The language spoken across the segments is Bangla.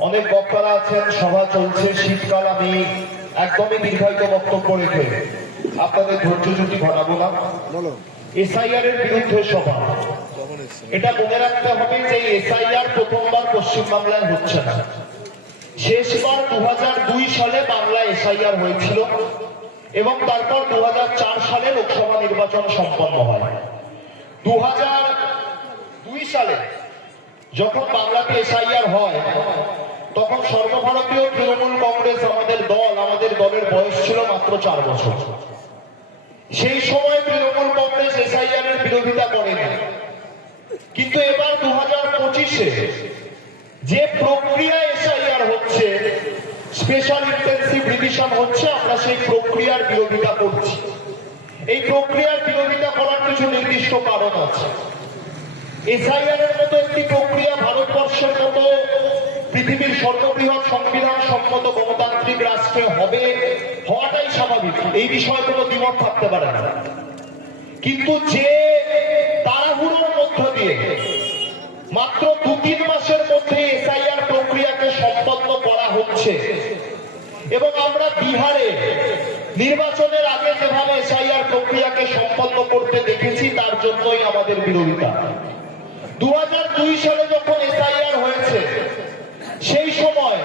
অনেক বক্তারা আছেন, সভা চলছে, শীতকাল, আমি একদমই দীর্ঘায়িত বক্তব্য রেখে আপনাদের ধৈর্য চ্যুতি ঘটাবো না। এসআইআর এর বিরুদ্ধে সভা, এটা মনে রাখতে হবে যে এসআইআর প্রথমবার পশ্চিমবাংলায় হচ্ছে না। শেষবার 2002 সালে বাংলায় এসআইআর হয়েছিল এবং তারপর 2004 সালে লোকসভা নির্বাচন সম্পন্ন হয়। 2002 সালে যখন বাংলাতে এসআইআর হয় তখন সর্বভারতীয় তৃণমূল কংগ্রেস আমাদের দলের বয়স ছিল মাত্র 4 বছর। সেই সময় তৃণমূল কংগ্রেস এসআইআর এর বিরোধিতা করেনি, কিন্তু এবার 2025-এ যে প্রক্রিয়া এসআইআর হচ্ছে, স্পেশাল ইন্টেনসিভ রিভিশন হচ্ছে, আমরা সেই প্রক্রিয়ার বিরোধিতা করছি। এই প্রক্রিয়ার বিরোধিতা করার কিছু নির্দিষ্ট কারণ আছে। এসআইআর এর মতো একটি প্রক্রিয়া ভারতবর্ষের মতো পৃথিবীর সর্ববৃহৎ সংবিধান সম্মত গণতান্ত্রিক রাষ্ট্রে হওয়াটাই স্বাভাবিক, এই বিষয়ে কোনো দ্বিমত থাকতে পারে না। কিন্তু যে তাড়াহুড়োর মধ্য দিয়ে মাত্র 2-3 মাসের মধ্যে এসআইআর প্রক্রিয়াকে সম্পন্ন করা হচ্ছে এবং আমরা বিহারে নির্বাচনের আগে যেভাবে এসআইআর প্রক্রিয়াকে সম্পন্ন করতে দেখেছি, তার জন্যই আমাদের বিরোধিতা। 2002 সালে যখন এসআইআর হয়েছে, সেই সময়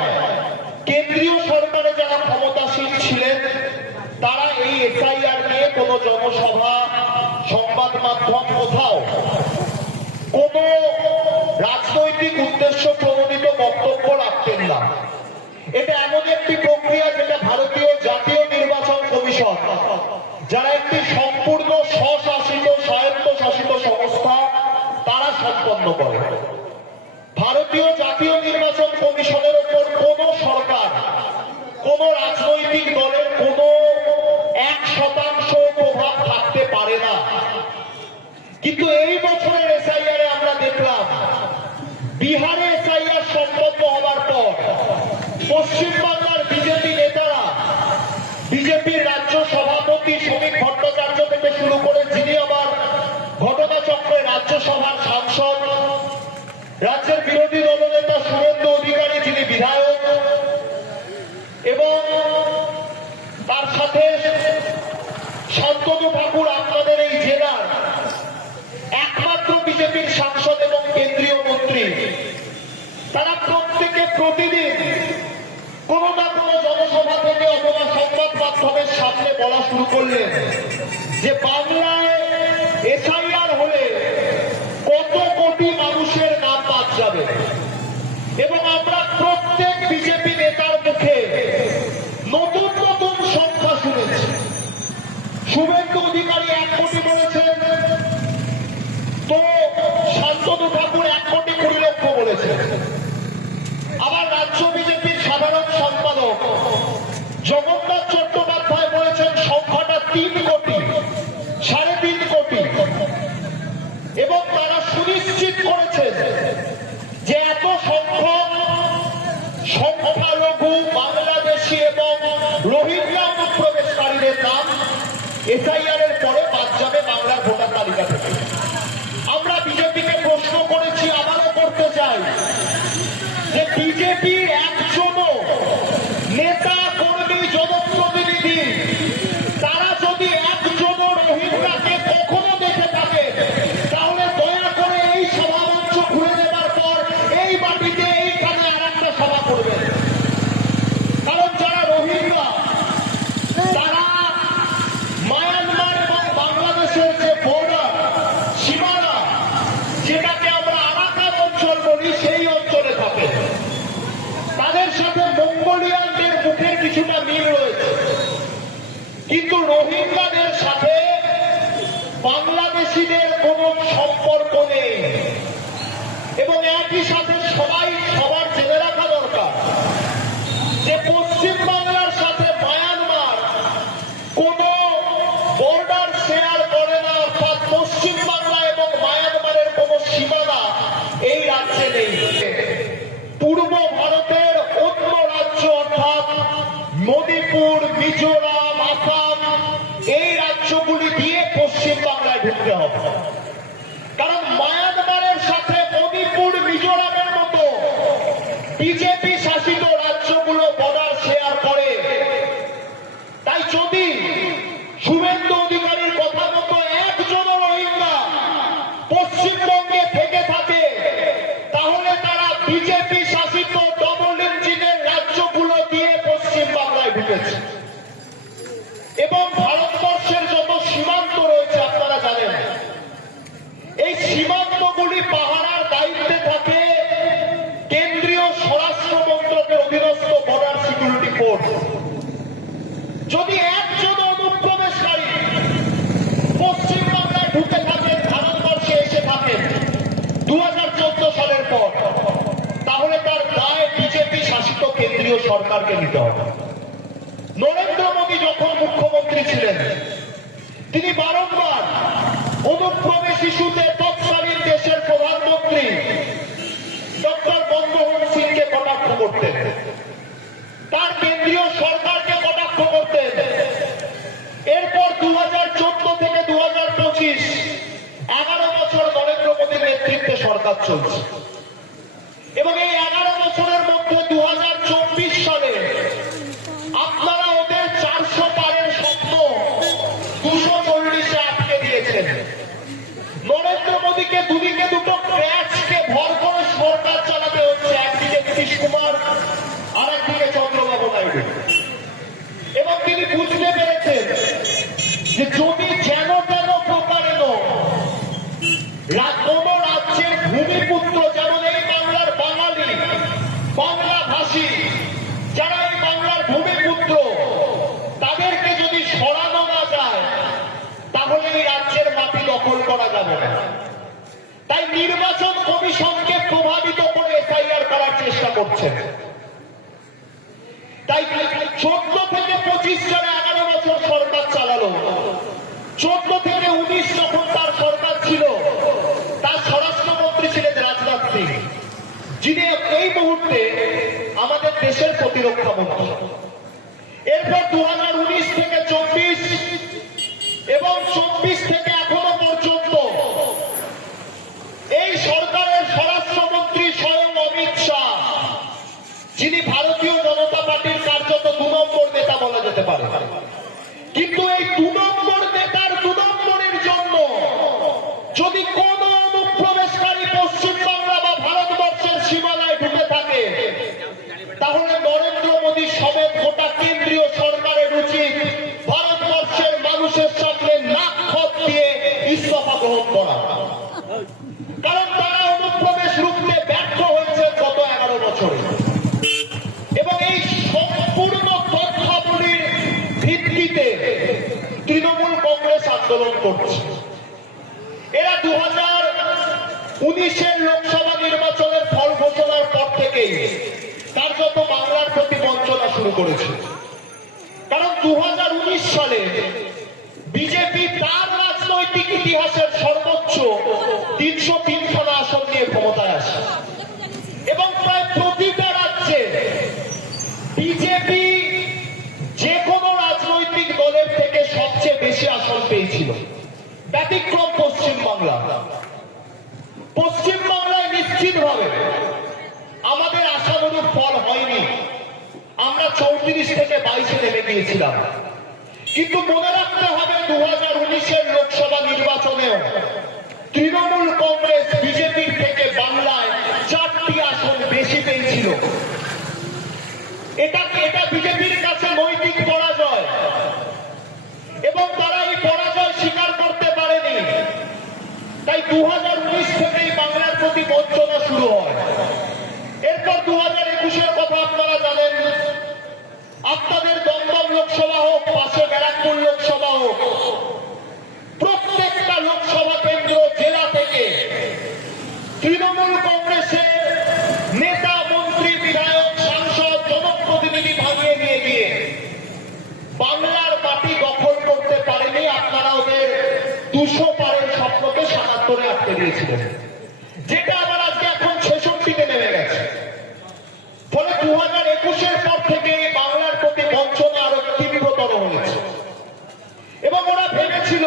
কেন্দ্রীয় সরকারে যারা ক্ষমতাসীন ছিলেন তারা এই এসআইআর নিয়ে কোনো জনসভা, সংবাদ মাধ্যম, কোথাও কোনো রাজনৈতিক উদ্দেশ্য প্রণোদিত বক্তব্য রাখতেন না। এটা এমন একটি প্রক্রিয়া যেটা ভারতীয় জাতীয় নির্বাচন কমিশন, যারা একটি সম্পূর্ণ স্বশাসিত স্বায়ত্তশাসিত সংস্থা, তারা সম্পন্ন করে। ভারতীয় জাতীয় নির্বাচন কমিশনের উপর কোন সরকার, কোন রাজনৈতিক দলের কোন 1% প্রভাব থাকতে পারে না। কিন্তু এই বছরের এসআইআর এ আমরা দেখলাম, বিহারে এসআইআর সম্পন্ন হওয়ার পর পশ্চিমবাংলার বিজেপি নেতারা, বিজেপির রাজ্য সভাপতি শ্রমিক ভট্টাচার্য থেকে শুরু করে, যিনি আবার ঘটনাচক্রে রাজ্যসভার সাংসদ, রাজ্যের বিরোধী দলনেতা শুভেন্দু অধিকারী, যিনি বিধায়ক, এবং তার সাথে শান্তনু ঠাকুর, আপনাদের এই জেলার একমাত্র বিজেপির সাংসদ এবং কেন্দ্রীয় মন্ত্রী, তারা প্রত্যেকে প্রতিদিন কোনো না কোনো জনসভা থেকে অথবা সংবাদ মাধ্যমের সামনে বলা শুরু করলেন যে বাংলায় এসআইআর হলে কত কোটি মানুষের নাম বাদ যাবে। এবং আমরা প্রত্যেক বিজেপি নেতার মুখে নতুন নতুন সংখ্যা শুনেছি। শুভেন্দু অধিকারী 1 কোটি বলেছেন, তো শান্তনু ঠাকুর 1,20,00,000 বলেছেন। আবার রাজ্য বিজেপির সাধারণ সম্পাদক জগন্নাথ চট্টোপাধ্যায় বলেছেন সংখ্যাটা 3 কোটি, 3.5 কোটি। এবং তারা সুনিশ্চিত করেছেন যে এত সংখ্যক সংখ্যালঘু বাংলাদেশি এবং রোহিঙ্গা অনুপ্রবেশকারীদের নাম এসআইআর এর পরে বাদ যাবে বাংলার ভোটার তালিকা থেকে। আমরা বিজেপিকে প্রশ্ন করেছি, আবারও করতে চাই, যে বিজেপির একজনও নেতা, কর্মী, জনপ্রতিনিধি তারা যদি একজনও রোহিঙ্গাকে কখনো দেখে থাকে, তাহলে দয়া করে এই সভামঞ্চ ঘুরে দেবার পর এই মাটিতে এইখানে আরেকটা সভা করবেন। কারণ যারা রোহিঙ্গা, তারা মায়ানমার এবং বাংলাদেশের যে বর্ডার, সীমানা, যেটাকে আমরা আরাকান অঞ্চল বলি, সেই অঞ্চলে থাকে। তাদের সাথে মঙ্গোলিয়ানদের মুখের কিছুটা মিল রয়েছে, কিন্তু রোহিঙ্গাদের সাথে বাংলাদেশিদের কোন সম্পর্ক নেই। এবং একই সাথে সবাই সবার জেনে রাখা দরকার যে পশ্চিমবাংলার সাথে মায়ানমার কোন বর্ডার শেয়ার করে না, অর্থাৎ পশ্চিমবাংলা এবং মায়ানমারের কোন সীমানা এই রাজ্যে নেই। পূর্ব ভারতের অন্য রাজ্য অর্থাৎ মণিপুর, মিজোরাম, আসাম, এই রাজ্যগুলি দিয়ে পশ্চিমবাংলায় ঢুকতে হবে। কারণ মায়ানমারের সাথে মণিপুর, মিজোরামের মতো বিজেপি কেন্দ্রীয় সরকারকে নিতে হবে। নরেন্দ্র মোদী যখন মুখ্যমন্ত্রী ছিলেন তিনি বারংবার অনুপ্রবেশ ইস্যুতে তৎকালীন দেশের প্রধানমন্ত্রী ডক্টর মনমোহন সিংকে কটাক্ষ করতেন, তার কেন্দ্রীয় সরকারকে কটাক্ষ করতেন। এরপর 2014 থেকে 2025 11 বছর নরেন্দ্র মোদীর নেতৃত্বে সরকার চলছে এবং এই 11 বছরের মধ্যে 2024 সালে আপনারা ওদের 400 পারের স্বপ্ন 240-এ আটকে দিয়েছেন। নরেন্দ্র মোদীকে দুদিকে দুটো ক্র্যাচকে ভর করে সরকার চালাতে হচ্ছে, একদিকে নীতিশ কুমার আর একদিকে চন্দ্রবাবু নাইডু। এবং তিনি বুঝতে পেরেছেন যে যদি যেন তেন প্রকারেণ কোন রাজ্যের ভূমিপুত্র, যেমন এই বাংলার বাঙালি বাংলা ভাষী যারা এই বাংলার ভূমিপুত্র, তাদেরকে যদি সরানো না যায় তাহলে এই রাজ্যের মাটি দখল করা যাবে না। তাই নির্বাচন কমিশনকে প্রভাবিত করে এফআইআর করার চেষ্টা করছেন। তাই 14 থেকে 25 সালে 11 বছর সরকার চালালো। 14 থেকে 19 যখন তার সরকার ছিল, তার স্বরাষ্ট্রমন্ত্রী ছিলেন রাজনাথ সিং, যিনি এই মুহূর্তে আমাদের দেশের প্রতিরক্ষা মন্ত্রী। এরপর 2019 থেকে 24 এবং 24 থেকে এখনো পর্যন্ত এই সরকারের স্বরাষ্ট্রমন্ত্রী স্বয়ং অমিত শাহ, যিনি ভারতীয় জনতা পার্টির কার্যত 2 নম্বর নেতা বলা যেতে পারে। কিন্তু এই 2 নম্বর নেতার 2 নম্বরের জন্য যদি কোন অনুপ্রবেশকারী পশ্চিমবাংলা বা ভারতবর্ষের সীমানায় ঢুকে থাকে, তাহলে নরেন্দ্র মোদী সমেত গোটা কেন্দ্রীয় সরকারের উচিত ভারতবর্ষের মানুষের সামনে নাক খত দিয়ে ইস্তফা গ্রহণ করা। কারণ তারা অনুপ্রবেশ রুখতে ব্যর্থ হয়েছে গত 11 বছরে। এবং এই সম্পূর্ণ তথ্যাবলীর ভিত্তিতে তৃণমূল কংগ্রেস আন্দোলন করছে। এরা 2019-এর লোকসভা নির্বাচনের ফল ঘোষণার পর থেকেই কার্যত বাংলার প্রতি বঞ্চনা শুরু করেছে। কারণ 2019 সালে বিজেপি তার রাজনৈতিক ইতিহাসের সর্বোচ্চ 303খানা আসন নিয়ে ক্ষমতায় আসে এবং প্রায় প্রতিটা রাজ্যে বিজেপি যে কোনো রাজনৈতিক দলের থেকে সবচেয়ে বেশি আসন পেয়েছিল। ব্যতিক্রম পশ্চিমবাংলা। পশ্চিমবাংলায় নিশ্চিতভাবে আমাদের আশানুরূপ ফল হয়নি। আমরা 34 থেকে 22-এ নেমে গিয়েছিলাম। কিন্তু মনে রাখতে হবে 2019-এর লোকসভা নির্বাচনেও তৃণমূল কংগ্রেস বিজেপির থেকে বাংলায় 4টি আসন বেশি পেয়েছিল। এটা বিজেপির কাছে নৈতিক পরাজয় এবং তারা এই পরাজয় স্বীকার করতে পারেনি। তাই 2019 থেকেই বাংলার প্রতি বঞ্চনা শুরু হয়। এরপর 2021-এর কথা আপনারা জানেন। আপনাদের দমদম লোকসভা হোক, পাশে ব্যারাকপুর লোকসভা হোক, প্রত্যেকটা লোকসভা কেন্দ্র জেলা থেকে তৃণমূল কংগ্রেসের নেতা, মন্ত্রী, বিধায়ক, সাংসদ, জনপ্রতিনিধি ভাঙিয়ে নিয়ে গিয়ে বাংলার মাটি দখল করতে পারেনি। আপনারা ওদের 200 পারের স্বপ্নকে 77-এ আটকে দিয়েছিলেন, যেটা আবার আজকে এখন 66-তে নেমে গেছে। ফলে 2021-এর পর থেকে বাংলার প্রতি বঞ্চনা আরো তীব্রতর হয়েছে এবং ওরা ভেবেছিল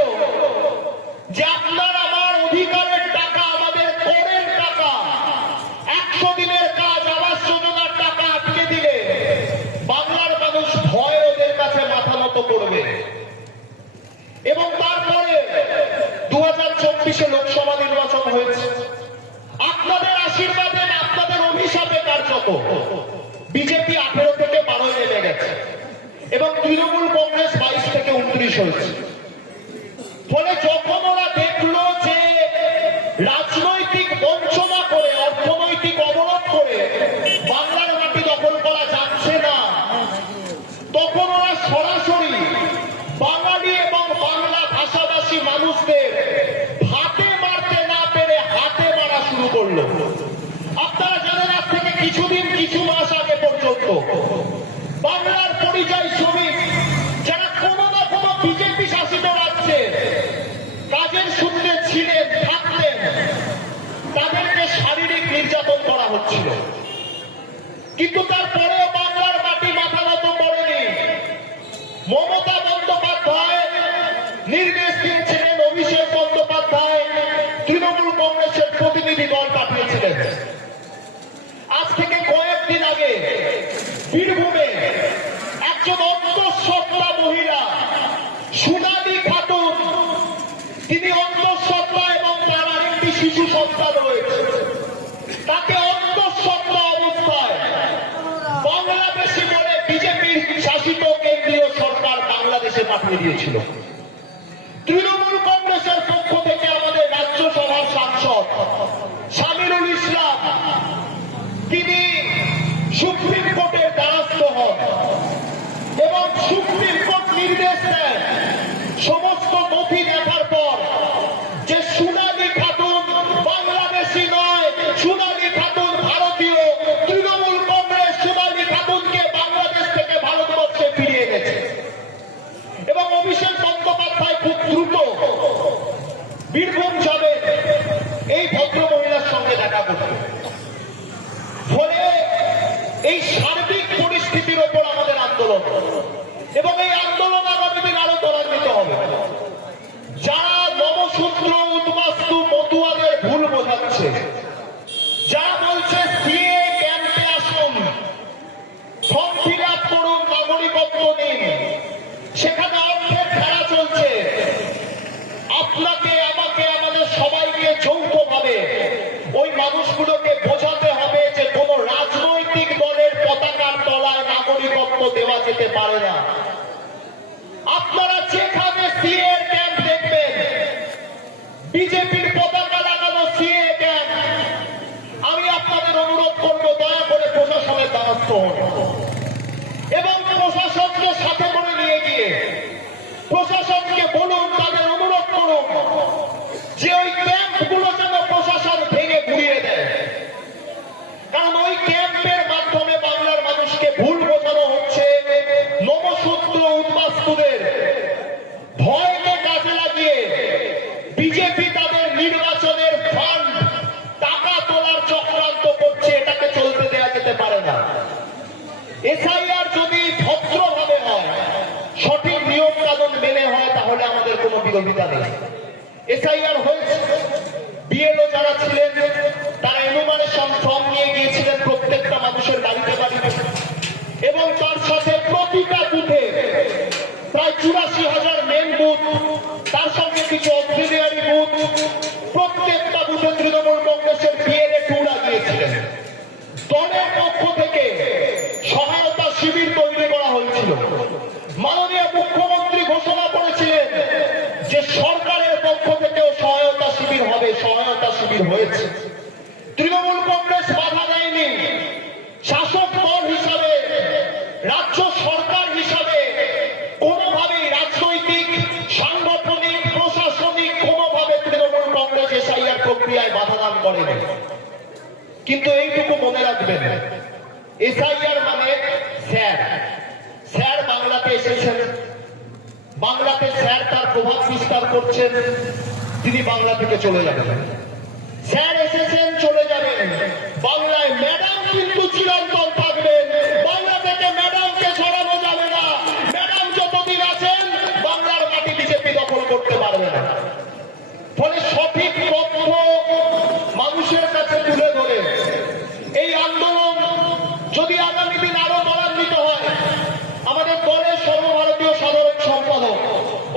যে আপনার আমার অধিকারের টাকা, আমাদের করের টাকা, 100 দিনের কাজ, আবাস যোজনার টাকা আটকে দিলে বাংলার মানুষ ভয় ওদের কাছে মাথা নত করবে। এবং তারপরে 2024-এ লোকসভা নির্বাচন হয়েছে। আপনাদের আশীর্বাদে, আপনাদের অভিশাপে কার্যত বিজেপি 18 থেকে 12 নেমে গেছে এবং তৃণমূল কংগ্রেস 22 থেকে 29 হয়েছে। ফলে যখন ওরা দেখলো যে রাজনৈতিক বঞ্চনা করে, অর্থনৈতিক অবরোধ করে বাংলার মাটি দখল করা যাচ্ছে না, তখন ওরা সরাসরি বাঙালি এবং বাংলা ভাষাভাষী মানুষদের হাতে মারতে না পেরে হাতে মারা শুরু করলো। আপনারা জানেন, আজ থেকে কিছু মাস আগে পর্যন্ত চলত। বাংলার পরিযায়ী শ্রমিক যারা কোনো না কোনো বিজেপি শাসিত রাজ্যে কাজের সূত্রে ছিলেন, থাকতেন, তাদেরকে শারীরিক নির্যাতন করা হচ্ছিল। কিন্তু তারপরেও বাংলার মাটি মাথা নত করেনি। মমতা বন্দ্যোপাধ্যায় নির্দেশ দিয়েছিলেন, অভিষেক বন্দ্যোপাধ্যায় তৃণমূল কংগ্রেসের প্রতিনিধি দল পাঠিয়েছিলেন। আজ থেকে কয়েকদিন আগে বীরভূমে একজন অন্তঃসত্ত্বা মহিলা সোনালী খাতুন, তিনি অন্তঃসত্ত্বা এবং তার আরেকটি শিশু সন্তান রয়েছে, তাকে অন্তঃসত্ত্বা অবস্থায় বাংলাদেশি বলে বিজেপির শাসিত কেন্দ্রীয় সরকার বাংলাদেশে পাঠিয়ে দিয়েছিল। তৃণমূল কংগ্রেসের পক্ষ থেকে আমাদের রাজ্যসভার সাংসদ শামিরুল ইসলাম, তিনি সুপ্রিম কোর্টের দ্বারস্থ হন এবং সুপ্রিম কোর্ট নির্দেশ দেন সমস্ত নথি দেখার পর যে সোনালী খাতুন বাংলাদেশি নয়, সোনালী খাতুন ভারতীয়। তৃণমূল কংগ্রেস সোনালী খাতুনকে বাংলাদেশ থেকে ভারতবর্ষে ফিরিয়ে এনেছে এবং অভিষেক বন্দ্যোপাধ্যায় খুব দ্রুত বীরভূম যাবে এই ভদ্র মহিলার সঙ্গে দেখা করতে। ফলে এই সার্বিক পরিস্থিতির ওপর আমাদের আন্দোলন এবং এই আন্দোলন আগামী দিন আরো ত্বরান্বিত হবে। যারা নবসূত্র উদ্বাস্তু মতুয়াদের ভুল বোঝাচ্ছে, যারা বলছে সিএ ক্যাম্পে আসুন, ফর্ম ফিল আপ করুন, নাগরিকত্ব নিন, সেখানে অর্থের খেলা চলছে। আপনাকে, আমাকে, আমাদের সবাইকে যৌথভাবে ওই মানুষগুলোকে বোঝাতে হবে যে কোন রাজনৈতিক দলের পতাকার তলায় নাগরিকত্ব দেওয়া যেতে পারে না। আপনারা যেখানে সিএ ক্যাম্প দেখবেন, বিজেপির পতাকা লাগানো সিএ ক্যাম্প, আমি আপনাদের অনুরোধ করব দয়া করে প্রশাসনের দ্বারস্থ হন এবং প্রশাসনকে সাথে করে নিয়ে গিয়ে প্রশাসনকে বলুন, তাদের অনুরোধ করুন যে ওই ক্যাম্পগুলো যেন প্রশাসন ভেঙে ঘুরিয়ে দেয়। কারণ ওই ক্যাম্পের মাধ্যমে বাংলার মানুষকে ভুল বোঝানো হচ্ছে। নবসূত্র উদ্বাস্তুদের ভয়কে কাজে লাগিয়ে বিজেপি তাদের নির্বাচনের ফান্ড টাকা তোলার চক্রান্ত করছে। এটাকে চলতে দেওয়া যেতে পারে না। এসআইআর যদি ভদ্রভাবে হয়, সঠিক নিয়ম কানুন মেনে হয়, তাহলে আমাদের কোনো বিরোধিতা নেই। এসআইআর হয়েছে, বিএলও যারা ছিলেন তারা এনুমারেশন ফর্ম নিয়ে গিয়েছিলেন প্রত্যেকটা মানুষের বাড়িতে বাড়িতে এবং তার সাথে প্রতিটা বুথে প্রায় 84,000 মেন বুথ, তার সঙ্গে কিছু অক্সিলিয়ারি বুথ, প্রত্যেকটা বুথে তৃণমূল কংগ্রেসের বিএলএ টুরা গিয়েছিলেন। দলের পক্ষ থেকে সহায়তা শিবির তৈরি করা হয়েছিল। মাননীয় মুখ্যমন্ত্রী ঘোষণা করেছিলেন যে সরকারের পক্ষ থেকেও সহায়তা শিবির হবে, সহায়তা শিবির হয়েছে। তৃণমূল কংগ্রেস বাধা দেয়নি। শাসক দল হিসাবে, রাজ্য সরকার হিসাবে কোনোভাবেই রাজনৈতিক, সাংগঠনিক, প্রশাসনিক কোনোভাবে তৃণমূল কংগ্রেস এসআইআর প্রক্রিয়ায় বাধা দান করেনি। কিন্তু এইটুকু মনে রাখবেন, এসআইআর মানে স্যার। স্যার বাংলাতে এসেছেন, বাংলাতে স্যার তার প্রভাব বিস্তার করছেন, তিনি বাংলা থেকে চলে যাবেন। স্যার এসেছেন, চলে যাবেন। বাংলায় ম্যাডাম কিন্তু চিরন্তন থাকবেন। বাংলা থেকে ম্যাডামকে সরানো যাবে না। ম্যাডাম যতদিন আছেন বাংলার মাটি বিজেপি দখল করতে পারবে না। ফলে সঠিক তথ্য মানুষের কাছে তুলে ধরে এই আন্দোলন যদি আগামী দিন আরো ত্বরান্বিত হয়, আমাদের দলের সর্বভারতীয় সাধারণ সম্পাদক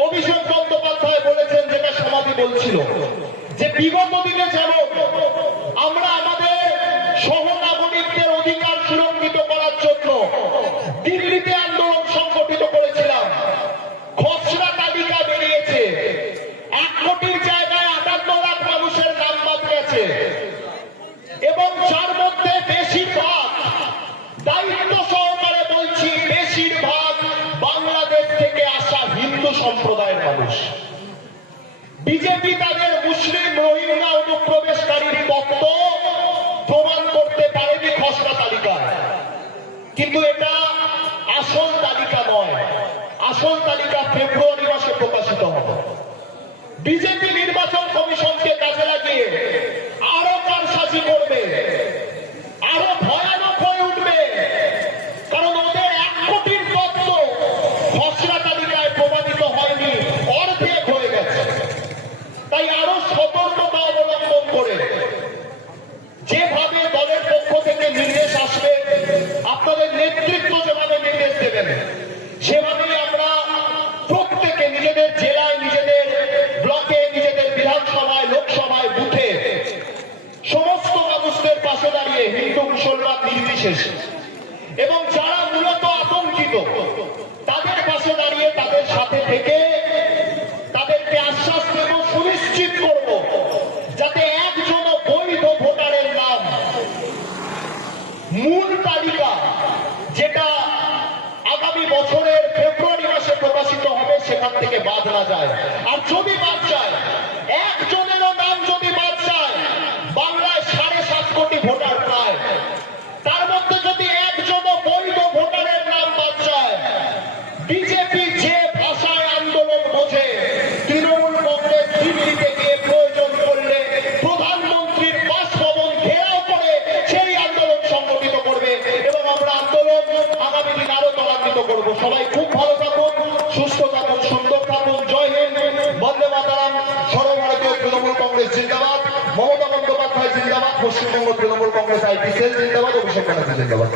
অভিষেক বন্দ্যোপাধ্যায় বলেছেন, যেটা সমাধি বলছিল, যে বিগত দিনে যেমন আমরা আমাদের সহনাগরিকদের অধিকার সুরক্ষিত করার জন্য দিল্লিতে আন্দোলন সংগঠিত করেছিলাম, খসড়া তালিকা বেরিয়েছে, 1 কোটির জায়গায় 58 লাখ মানুষের নাম বাদ গেছে এবং যার মধ্যে বেশিরভাগ, দায়িত্ব সহকারে বলছি, বেশিরভাগ বাংলাদেশ থেকে আসা হিন্দু সম্প্রদায়ের মানুষ। বিজেপি তাদের মুসলিম, রোহিঙ্গা অনুপ্রবেশকারীর তত্ত্ব প্রমাণ করতে পারেনি খসড়া তালিকায়। কিন্তু এটা আসল তালিকা নয়, আসল তালিকা ফেব্রুয়ারি মাসে প্রকাশিত হবে। বিজেপি নির্বাচন কমিশনকে কাজে লাগিয়ে আরো কারসাজি করবে, আরো ভয়ানক হয়ে উঠবে, কারণ ওদের 1 কোটির তত্ত্ব খসড়া তালিকায় প্রমাণিত হয়নি, অর্ধেক হয়ে গেছে। তাই আরো সতর্কতা অবলম্বন করে যেভাবে দলের পক্ষ থেকে নির্দেশ আসবে, আপনাদের নেতৃত্ব যেভাবে নির্দেশ দেবেন, সেভাবেই আমরা প্রত্যেকে নিজেদের জেলায়, নিজেদের ব্লকে, নিজেদের বিধানসভায়, লোকসভায়, বুথে সমস্ত মানুষদের পাশে দাঁড়িয়ে, হিন্দু মুসলমান নির্বিশেষে, এবং যারা মূলত আতঙ্কিত তাদের পাশে দাঁড়িয়ে তাদের সাথে থেকে তাদেরকে আশ্বাস দেব, সুনিশ্চিত করব যাতে একজনও বৈধ ভোটারের নাম মূল তালিকা, যেটা আগামী বছরের ফেব্রুয়ারি মাসে প্রকাশিত হবে, সেখান থেকে বাদ না যায়। আর যদি বাদ যায়, একজনেরও নাম যদি বাদ যায়, বাংলায় 7.5 কোটি ভোটার প্রায়, তার মধ্যে যদি একজনও বৈধ ভোটারের নাম বাদ যায়, বিজেপি যে ভাষায় আন্দোলন বোঝে, তৃণমূল কংগ্রেস দিল্লিতে গিয়ে প্রয়োজন করলে প্রধানমন্ত্রীর বাসভবন ঘেরাও করে সেই আন্দোলন সংগঠিত করবে, এবং আমরা আন্দোলন আগামী দিন আরো ত্বরান্বিত করব। সবাই খুব ভালো থাকুন, সুস্থ থাকুন, সুন্দর থাকুন। জয় হিন্দ, বন্দে মাতরম। সর্বভারতীয় তৃণমূল কংগ্রেস জিন্দাবাদ, মমতা বন্দ্যোপাধ্যায় জিন্দাবাদ, পশ্চিমবঙ্গ তৃণমূল কংগ্রেস আইপি সেল জিন্দাবাদ, অভিষেক ব্যানার্জি জিন্দাবাদ।